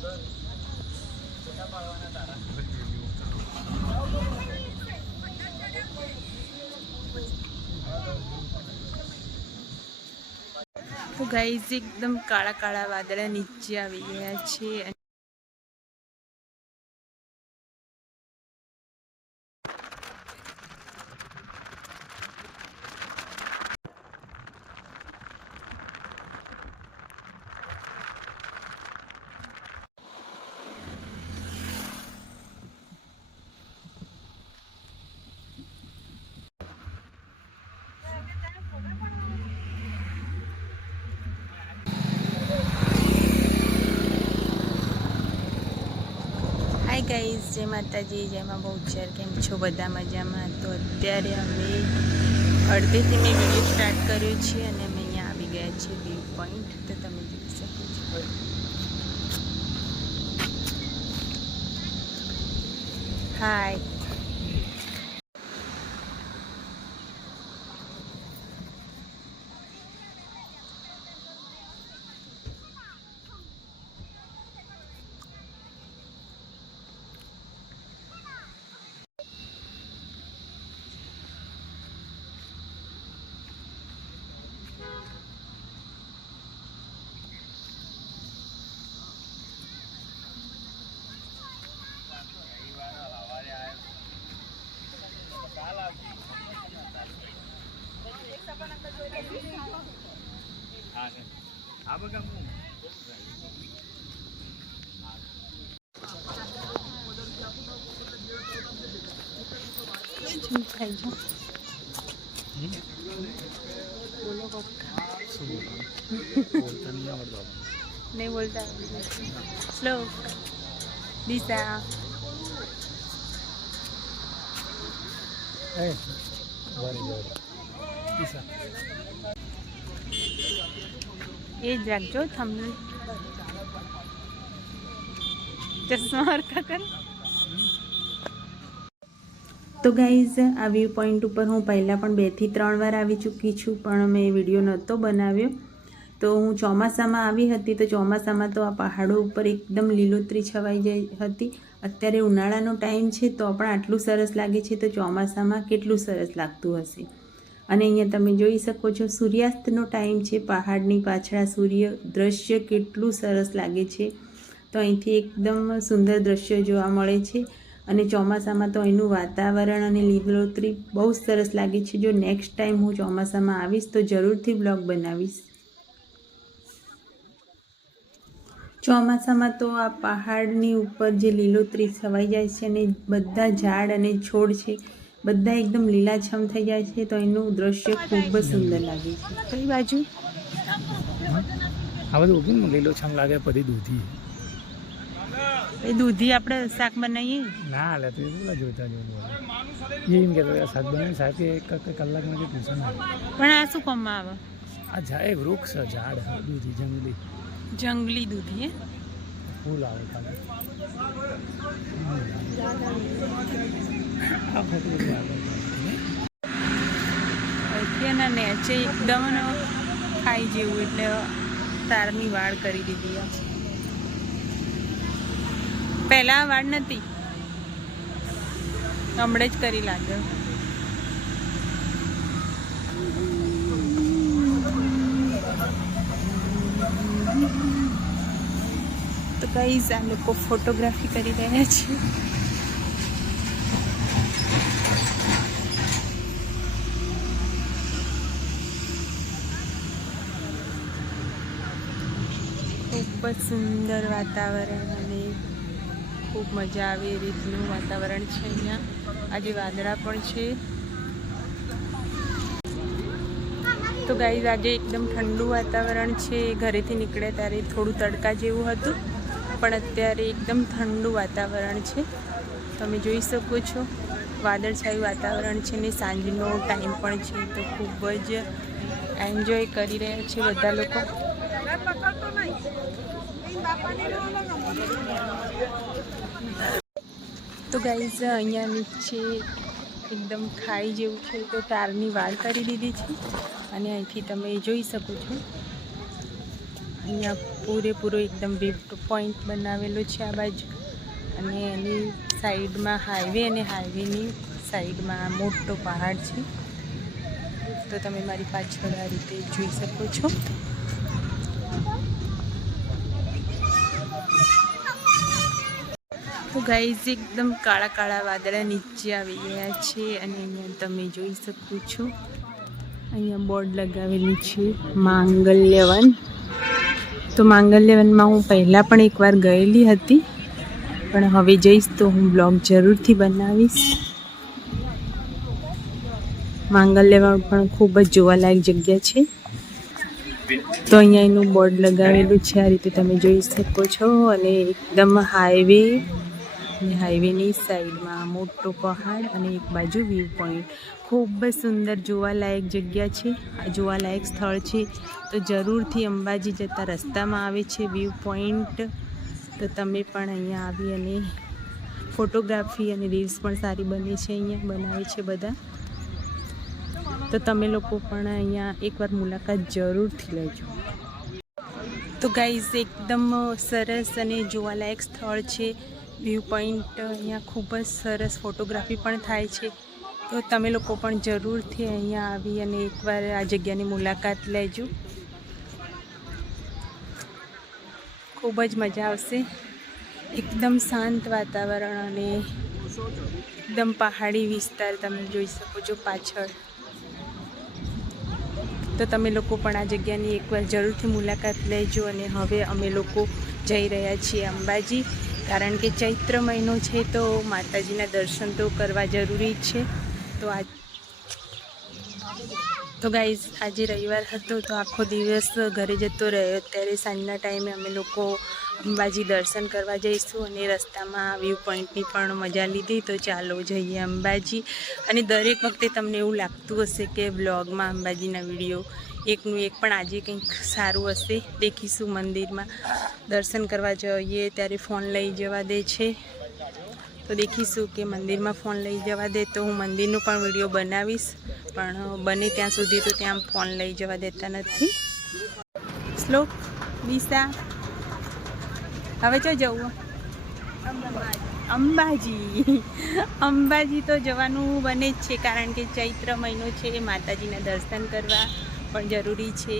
તો ગાઈઝ એકદમ કાળા કાળા વાદળા નીચે આવી ગયા છે. હાય ગાઈઝ, જય માતાજી, જય માં બહુચર. કેમ છો બધા? મજામાં? તો અત્યારે અમે અડધેથી મેં વિડીયો સ્ટાર્ટ કર્યો છે અને અમે અહીંયા આવી ગયા છીએ વ્યૂ પોઈન્ટ. તો તમે જોઈ શકો છો. હાય. नहीं बोलता श्लोक दिशा ये जागो थंबनेल चश्मा हरका कर. तो गाइઝ, આ વ્યૂ પોઈન્ટ ઉપર હું પહેલાં પણ 2 થી 3 વાર આવી ચૂકી છું, પણ મેં વિડીયો નહોતો બનાવ્યો. તો હું ચોમાસામાં આવી હતી, તો ચોમાસામાં તો આ પહાડો ઉપર એકદમ લીલોતરી છવાઈ ગઈ હતી. અત્યારે ઉનાળાનો ટાઈમ છે તો પણ આટલું સરસ લાગે છે, તો ચોમાસામાં કેટલું સરસ લાગતું હશે. અને અહીંયા તમે જોઈ શકો છો સૂર્યાસ્તનો ટાઈમ છે. પહાડની પાછળ સૂર્ય દ્રશ્ય કેટલું સરસ લાગે છે. તો અહીંથી એકદમ સુંદર દ્રશ્ય જોવા મળે છે. અને ચોમાસામાં તો અહીંનું વાતાવરણ અને લીલોતરી બહુ સરસ લાગે છે. જો નેક્સ્ટ ટાઈમ હું ચોમાસામાં આવીશ તો જરૂરથી બ્લોગ બનાવીશ. ચોમાસામાં તો આ પહાડની ઉપર જે લીલોતરી છવાઈ જાય છે અને બધા ઝાડ અને છોડ છે બધા એકદમ લીલાછમ થઈ જાય છે, તો એનું દ્રશ્ય ખૂબ જ સુંદર લાગે છે. કઈ બાજુ આ બધું ઉગીને લીલોછમ લાગે. બધી દૂધી એ દૂધી આપણે શાક બનાવીએ ના લે તો એ જોતા જોયું એમ કે શાક બનાવી સાહેબ એક કલાકમાં જે ટ્યુશન પણ આ શું કામમાં આવે? આ ઝાડ વૃક્ષ ઝાડ દૂધી જંગલી દૂધી હે ફૂલ આવે ખાલી. એના નેચે એકદમ ખાઈ જેવું, એટલે તારની વાળ કરી દીધી. પહેલાં વાળ નથી, હમણાં જ કરી લાગે. તો ગાઈઝ, આ લોકો ફોટોગ્રાફી કરી રહ્યા છે. ખૂબ જ સુંદર વાતાવરણ અને ખૂબ મજા આવે એ રીતનું વાતાવરણ છે અહીંયા. આજે વાદળા પણ છે. તો ગાઈઝ, આજે એકદમ ઠંડુ વાતાવરણ છે. ઘરેથી નીકળ્યા ત્યારે થોડું તડકા જેવું હતું, પણ અત્યારે એકદમ ઠંડુ વાતાવરણ છે. તમે જોઈ શકો છો વાદળછાયું વાતાવરણ છે ને સાંજનો ટાઈમ પણ છે, તો ખૂબ જ એન્જોય કરી રહ્યા છે બધા લોકો. તો ગાઈઝ, અહીંયા નીચે એકદમ ખાઈ જેવું છે, તો તારની વાડ કરી દીધી છે. અને અહીંથી તમે જોઈ શકો છો અહીંયા પૂરેપૂરો એકદમ વ્યૂ પોઈન્ટ બનાવેલો છે આ બાજુ, અને એની સાઈડમાં હાઈવે, અને હાઈવેની સાઈડમાં મોટો પહાડ છે. તો તમે મારી પાછળ આ રીતે જોઈ શકો છો. તો ગાઈઝ એકદમ કાળા કાળા વાદળા નીચે આવી ગયા છે, અને અહીંયા તમે જોઈ શકો છો, અહીંયા બોર્ડ લગાવેલું છે માંગલ્યવન. તો માંગલ્યવનમાં હું પહેલાં પણ એકવાર ગયેલી હતી, પણ હવે જઈશ તો હું બ્લોગ જરૂરથી બનાવીશ. માંગલ્યવન પણ ખૂબ જ જોવાલાયક જગ્યા છે. તો અહીંયા એનું બોર્ડ લગાવેલું છે, આ રીતે તમે જોઈ શકો છો. અને એકદમ હાઈવે, અને હાઈવેની સાઈડમાં મોટો પહાડ, અને એક બાજુ વ્યૂ પોઈન્ટ. ખૂબ જ સુંદર જોવાલાયક જગ્યા છે, આ જોવાલાયક સ્થળ છે. તો જરૂરથી અંબાજી જતા રસ્તામાં આવે છે વ્યૂ પોઈન્ટ. તો તમે પણ અહીંયા આવી અને ફોટોગ્રાફી અને રીલ્સ પણ સારી બને છે, અહીંયા બનાવે છે બધા. તો તમે લોકો પણ અહીંયા એકવાર મુલાકાત જરૂરથી લેજો. તો ગાઈઝ એકદમ સરસ અને જોવાલાયક સ્થળ છે વ્યૂ પોઈન્ટ. અહીંયા ખૂબ જ સરસ ફોટોગ્રાફી પણ થાય છે. તો તમે લોકો પણ જરૂરથી અહીંયા આવી અને એકવાર આ જગ્યાની મુલાકાત લેજો. ખૂબ જ મજા આવશે. એકદમ શાંત વાતાવરણ અને એકદમ પહાડી વિસ્તાર તમે જોઈ શકો છો પાછળ. તો તમે લોકો પણ આ જગ્યાની એકવાર જરૂરથી મુલાકાત લેજો. અને હવે અમે લોકો જઈ રહ્યા છીએ અંબાજી, કારણ કે ચૈત્ર મહિનો છે તો માતાજીના દર્શન તો કરવા જરૂરી છે. તો ગાઈઝ આજે રવિવાર હતો, તો આખો દિવસ ઘરે જતો રહ્યો. અત્યારે સાંજના ટાઈમે અમે લોકો અંબાજી દર્શન કરવા જઈશું, અને રસ્તામાં વ્યૂ પોઈન્ટની પણ મજા લીધી. તો ચાલો જઈએ અંબાજી. અને દરેક વખતે તમને એવું લાગતું હશે કે બ્લોગમાં અંબાજીના વિડીયો એકનું એક, પણ આજે કંઈક સારું હશે. દેખીશું. મંદિરમાં દર્શન કરવા જઈએ ત્યારે ફોન લઈ જવા દે છે, તો દેખીશું કે મંદિરમાં ફોન લઈ જવા દે તો હું મંદિરનું પણ વિડીયો બનાવીશ, પણ બને ત્યાં સુધી તો ત્યાં ફોન લઈ જવા દેતા નથી. શ્લોક, દિશા, હવે ચો જવું? અંબાજી. અંબાજી તો જવાનું બને જ છે, કારણ કે ચૈત્ર મહિનો છે, માતાજીના દર્શન કરવા પણ જરૂરી છે.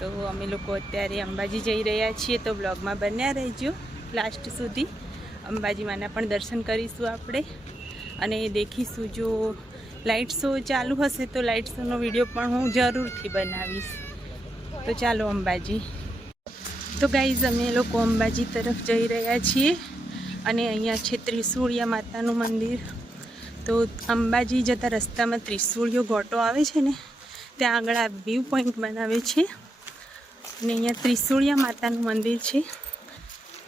તો અમે લોકો અત્યારે અંબાજી જઈ રહ્યા છીએ, તો બ્લોગમાં બન્યા રહેજો લાસ્ટ સુધી. અંબાજી માના પણ દર્શન કરીશું આપણે, અને દેખીશું. જો લાઇટ શો ચાલુ હશે તો લાઇટ શોનો વિડીયો પણ હું જરૂરથી બનાવીશ. તો ચાલો અંબાજી. તો ગાઈઝ અમે લોકો અંબાજી તરફ જઈ રહ્યા છીએ, અને અહીંયા છે ત્રિશુળિયા માતાનું મંદિર. તો અંબાજી જતા રસ્તામાં ત્રિશુળિયો ગોટો આવે છે ને, ત્યાં આગળ આ વ્યૂ પોઈન્ટ બનાવે છે, અને અહીંયા ત્રિશુળિયા માતાનું મંદિર છે.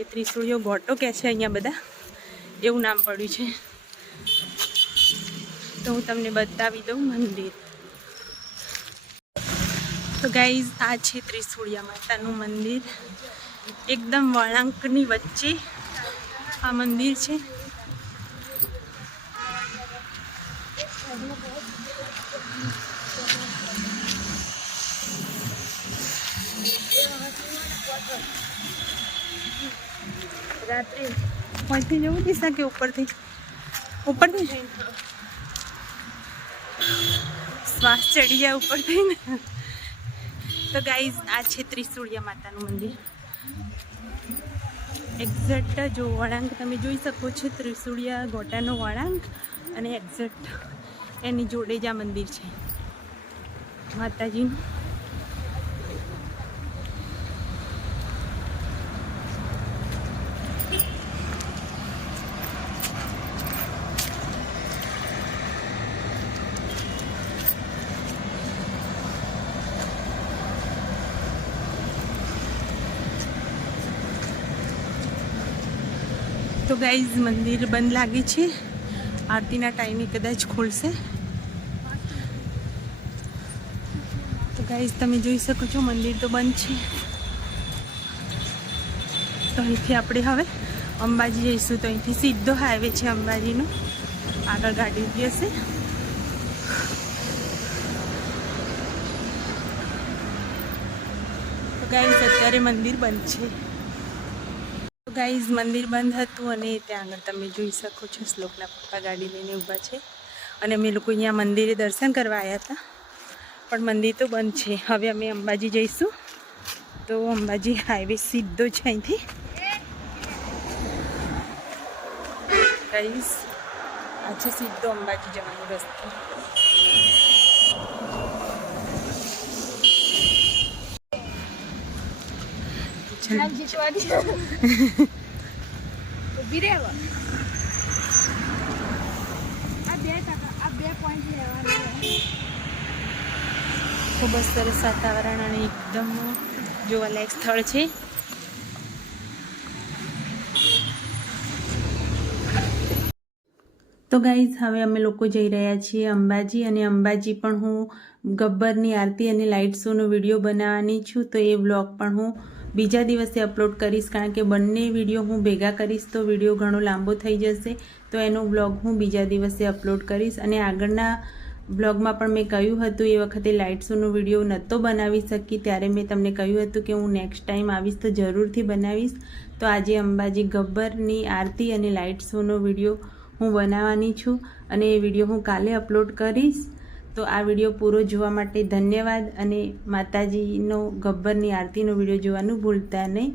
એ ત્રિશુળિયો ગોટો કહે છે અહીંયા બધા, એવું નામ પડ્યું છે. તો હું તમને બતાવી દઉં મંદિર. તો ગાઈઝ આ છે ત્રિશુળિયા માતાનું મંદિર. એકદમ વળાંકની વચ્ચે આ મંદિર છે. રાત્રે અહીંથી જવું દિશા કે ઉપરથી? ઉપરથી શ્વાસ ચડી જાય ઉપરથી ને. તો ગાઈઝ આ છે ત્રિશુળિયા માતાનું મંદિર. એક્ઝેક્ટ જો વળાંક તમે જોઈ શકો છો, ત્રિશુળિયા ગોટાનો વળાંક, અને એક્ઝેક્ટ એની જોડે જ આ મંદિર છે માતાજીનું. તો ગાઈઝ મંદિર બંધ લાગે છે, આરતીના ટાઈમે કદાચ ખોલશે. તો ગાઈઝ તમે જોઈ શકો છો મંદિર તો બંધ છે. તો અહીંથી આપણે હવે અંબાજી જઈશું. તો અહીંથી સીધો હાઈવે છે અંબાજીનો, આગળ ગાડી ઊભી હશે. તો ગાઈઝ અત્યારે મંદિર બંધ છે. તો ગાઈઝ મંદિર બંધ હતું અને ત્યાં આગળ તમે જોઈ શકો છો શ્લોકના પપ્પા ગાડી લઈને ઊભા છે અને અમે લોકો અહીંયા મંદિરે દર્શન કરવા આવ્યા હતા પણ મંદિર તો બંધ છે. હવે અમે અંબાજી જઈશું. તો અંબાજી હાઈવે સીધો છે અહીંથી. ગાઈઝ આ છે સીધો અંબાજી જવાનો રસ્તો. ખૂબ જ સરસ વાતાવરણ અને એકદમ જોવાલાયક સ્થળ છે. તો ગાઈઝ હવે અમે લોકો જઈ રહ્યા છીએ અંબાજી અને અંબાજી પણ હું ગબ્બરની આરતી અને લાઇટ શોનો વિડીયો બનાવવાની છું. તો એ વ્લોગ પણ હું બીજા દિવસે અપલોડ કરીશ કારણ કે બંને વિડીયો હું ભેગા કરીશ તો વિડીયો ઘણો લાંબો થઈ જશે. તો એનો વ્લોગ હું બીજા દિવસે અપલોડ કરીશ. અને આગળના બ્લોગમાં પણ મેં કહ્યું હતું એ વખતે લાઇટ શોનો વિડીયો નહોતો બનાવી શકી ત્યારે મેં તમને કહ્યું હતું કે હું નેક્સ્ટ ટાઈમ આવીશ તો જરૂરથી બનાવીશ. તો આજે અંબાજી ગબ્બરની આરતી અને લાઇટ શોનો વિડીયો હું બનાવવાની છું અને એ વિડીયો હું કાલે અપલોડ કરીશ. તો આ વિડીયો પૂરો જોવા માટે ધન્યવાદ અને માતાજીનો ગબ્બરની આરતીનો વિડીયો જોવાનું ભૂલતા નહીં.